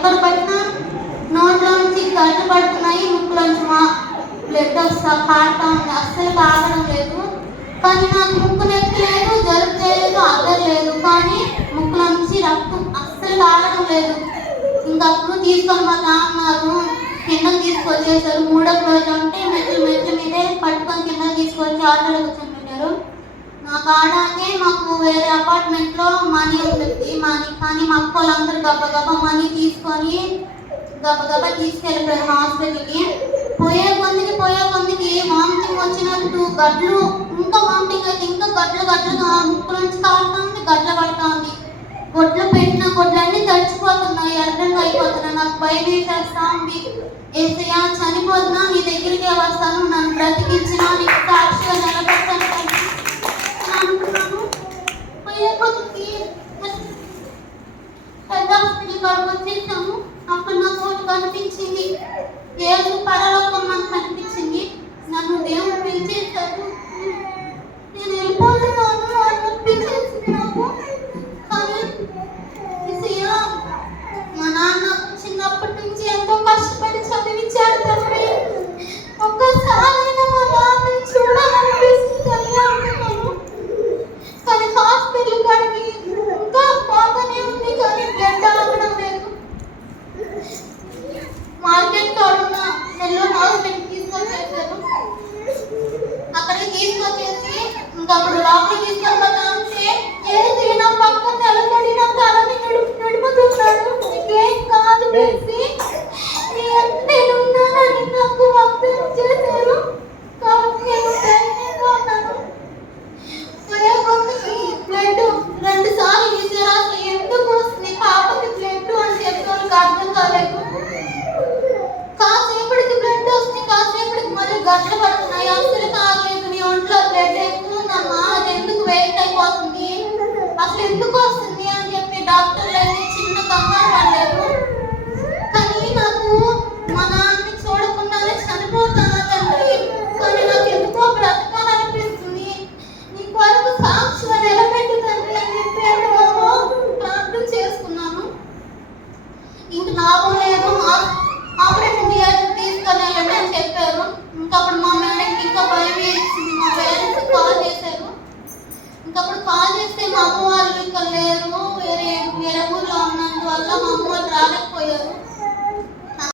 ఎక్కడ పట్టినా నోట్లోంచి గడ్డ పడుతున్నాయి ముక్కులోంచి మా బ్లడ్ వస్తా పాడతా ఉంది. అస్సలు కాగడం లేదు. కానీ నాకు ముక్కు నొప్పి లేదు జలుబు లేదు. కానీ ముక్కులోంచి రక్తం అస్సలు కాగడం లేదు. ఇంకప్పుడు తీసుకొని మా నాన్నగారు కిందకి తీసుకొచ్చేసారు. మూడో రోజు అంటే మెట్లు మెట్ల మీదే పట్టుకొని కింద తీసుకొచ్చి ఆటోలో కూర్చొని పెట్టారు. మా మాకు వేరే అపార్ట్మెంట్లో మనీ ఉంటుంది. మనీ కానీ మా అక్క వాళ్ళందరూ గబ్బ గబ్బ మనీ తీసుకొని గబగబా గబ్బ హాస్పిటల్కి. పోయే కొందికి పోయే కొందికి వామిటింగ్ వచ్చినట్టు గడ్లు ఇంకా వామిటింగ్ అయితే ఇంకా గడ్లు గడ్లుగా ముక్కు నుంచి కారుతా ఉంది గడ్ల పడతా ఉంది గొడ్లు పెట్టిన గొడ్లన్నీ తడిచిపోతున్నాయి ఎర్రంగా అయిపోతున్నాయి. నాకు భయం వేసేస్తా ఉంది. ఏసయ్యా చనిపోతున్నా నీ దగ్గరికి వస్తాను. నన్ను బ్రతికించిన నీకు సాక్షిగా నిలబెట్టాను అనుకున్నాను. పోయే కొద్దికి చేసాము హాస్పిటల్ అక్కడ నాకు ఒకటి కనిపించింది. ఏసు పరలోకం నాకు కనిపించింది నన్ను దేవుడు పిలిచేశాడు నేను వెళ్ళిపోతున్నాను అని అనిపించేసింది నాకు కానీ ఏసయ్యా, మా నాన్న చిన్నప్పటి నుంచి ఎంతో కష్టపడి చదివించాడు తండ్రి ఒక్కసారైనా మా నాన్నని చూడాలనిపిస్తుంది తండ్రి అనుకున్నాను కానీ హాస్పిటల్ కాడికి ఇంకా పోతూనే ఉంది కానీ బ్లడ్ ఆగడం లేదు మార్కెట్ కాడున్న నెల్లూరు హాస్పిటల్ తీసుకొచ్చేసారు అక్కడికి తీసుకొచ్చేసి ఇంకా అప్పుడు లోపలికి తీసుకొని పోతా ఏది నా నిలబడి నా తలని నడుపు నడుపుతున్నాడు నీకేం కాదు వేసి నేను ఉన్నానని నాకు వాగ్దానం చేశారు. కాబట్టి నేను ధైర్యంగా ఉన్నాను. పోయే బ్లడ్ రెండు సార్లు అసలు ఎందుకు వస్తుంది? పాపకి బ్లడ్ అని చెప్పి వాళ్ళకి అర్థం కాలేదు. కాసేపటికి బ్లడ్ వస్తుంది కాసేపటికి మళ్ళీ గడ్డలు పడుతుంది. అప్పుడు కాల్ చేస్తే మా అమ్మ వాళ్ళు ఇక్కడ లేరు వేరే వేరే ఊర్లో ఉన్నందువల్ల మా అమ్మ వాళ్ళు రాలేకపోయారు.